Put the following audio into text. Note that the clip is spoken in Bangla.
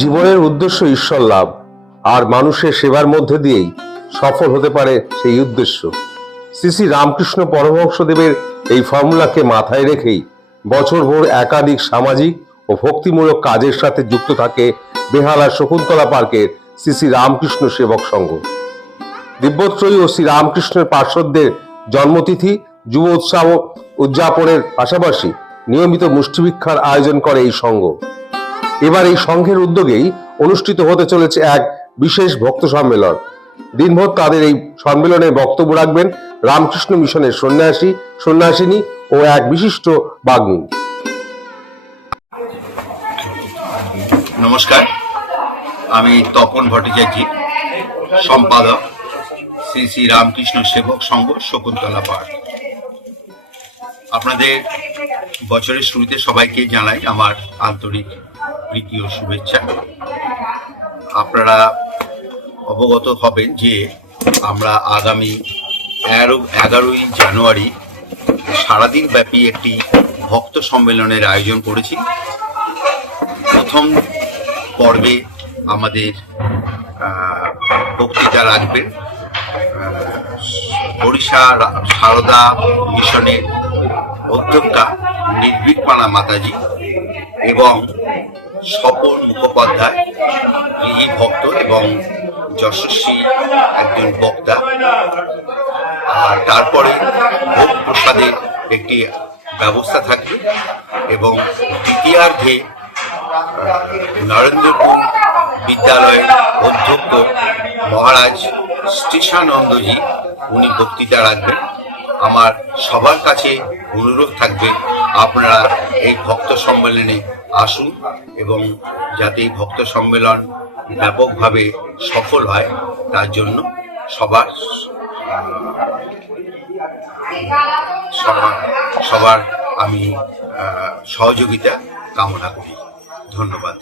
জীবনের উদ্দেশ্য ঈশ্বর লাভ, আর মানুষের সেবার মধ্যে দিয়েই সফল হতে পারে সেই উদ্দেশ্য। শ্রী শ্রী রামকৃষ্ণ পরমহংসদেবের এই ফর্মুলাকে মাথায় রেখেই বছরভর একাধিক সামাজিক ও ভক্তিমূলক কাজের সাথে যুক্ত থাকে বেহালার শকুন্তলা পার্কের শ্রী শ্রী রামকৃষ্ণ সেবক সংঘ। দিব্যত্রয়ী ও শ্রী রামকৃষ্ণের পার্শ্বদের জন্মতিথি, যুব উৎসব উদযাপনের পাশাপাশি নিয়মিত মুষ্টিভিক্ষার আয়োজন করে এই সংঘ। এবার এই সংঘের উদ্যোগেই অনুষ্ঠিত হতে চলেছে এক বিশেষ ভক্ত সম্মেলন। দিনভর তাদের এই সম্মেলনে বক্তব্য রাখবেন রামকৃষ্ণ মিশনের সন্ন্যাসিনী ও এক বিশিষ্ট বাগ্মী। নমস্কার, আমি তপন ভট্টাচার্য, সম্পাদক, শ্রী শ্রী রামকৃষ্ণ সেবক সংঘ, শকুন্তলা পার্ক। আপনাদের বছরের শুরুতে সবাইকে জানাই আমার আন্তরিক প্রীতি ও শুভেচ্ছা। আপনারা অবগত হবেন যে আমরা আগামী 11ই জানুয়ারি সারাদিন ব্যাপী একটি ভক্ত সম্মেলনের আয়োজন করেছি। প্রথম পর্বে আমাদের বক্তৃতা রাখবেন ওড়িশা সারদা মিশনের অধ্যক্ষা নির্ভীকপাড়া মাতাজি এবং স্বপন মুখোপাধ্যায়, গৃহী ভক্ত এবং যশস্বী একজন বক্তা। আর তারপরে ভোগ প্রসাদের একটি ব্যবস্থা থাকবে এবং দ্বিতীয়ার্ধে নরেন্দ্রপুর বিদ্যালয়ের অধ্যক্ষ মহারাজ শ্রীশানন্দজি উনি বক্তৃতা রাখবেন। আমার সবার কাছে অনুরোধ থাকবে আপনারা এই ভক্ত সম্মেলনে আসুন এবং যাতে এই ভক্ত সম্মেলন ব্যাপকভাবে সফল হয় তার জন্য সবার আমি সহযোগিতা কামনা করি। ধন্যবাদ।